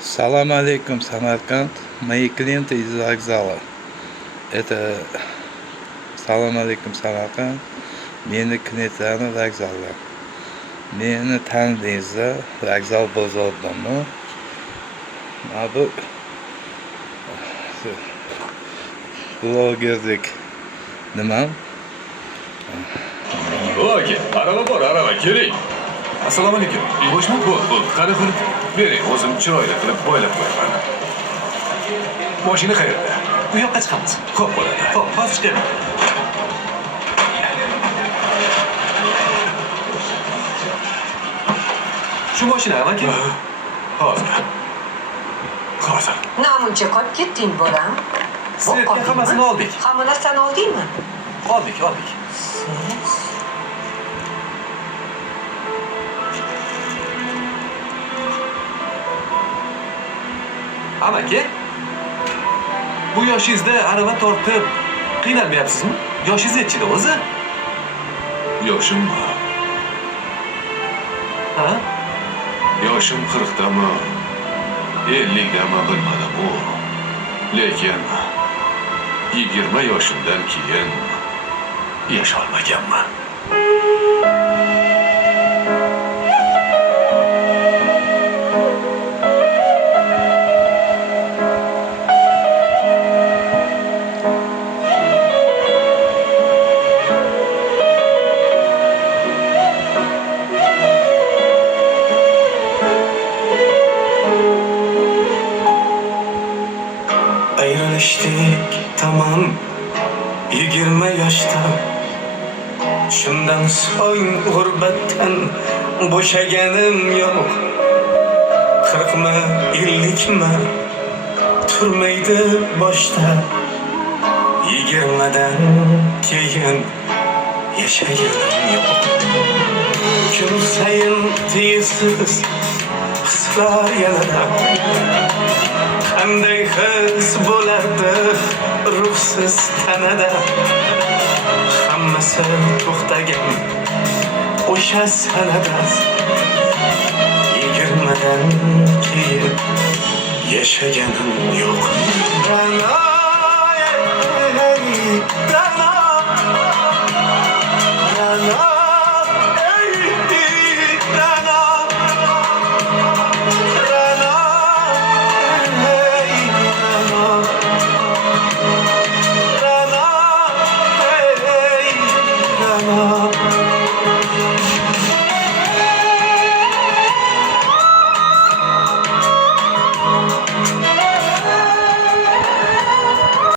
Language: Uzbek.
Салам алейкум, Самарканд. Мои клиенты из вокзала. Это Салам алейкум, Самарканд. Meni klientlarim vokzalda. Meni tanidingizlar, vokzal bozoridaman. Mana bu blogerdek nimam? Aka, arava bor, arava, keling. Assalomu alaykum. Bo'shmi? Bo'l. Qani qilib bering, o'zim chiroyli qilib boylab qo'yaman. Mashina qayerda? Bu yoqqa chiqamiz. Xo'p bo'ladi. Xo'p, hozir chiqaman. Shu mashinami aka? Hozir. Hozir. Namuncha qolib ketding, bolam. Sizlarga hammasini oldik. Hamma narsani oldingmi? Oldik. Amaki, bu yoshingizda arava tortib qiynalmayapsizmi? Yoshingiz nechida o'zi? Yoshim Ha? Yoshim 40dami, 50dami bilmadim u. Lekin 20 yoshimdan keyin yasholmaganman. Ayrılıştık tamam 20 yaşta. Şundan so'ng g'urbatdan bo'shaganim yo'q. 40mi 50mi turmaydi boshda. 20dan keyin yashaganim yo'q. Kun sayin tiysiz hislar yanada. Qanday his bo'lardi ruhsiz tanada. Hammasi to'xtagan o'sha sanada. 20dan keyin yashaganim yo'q. Danoy, danoy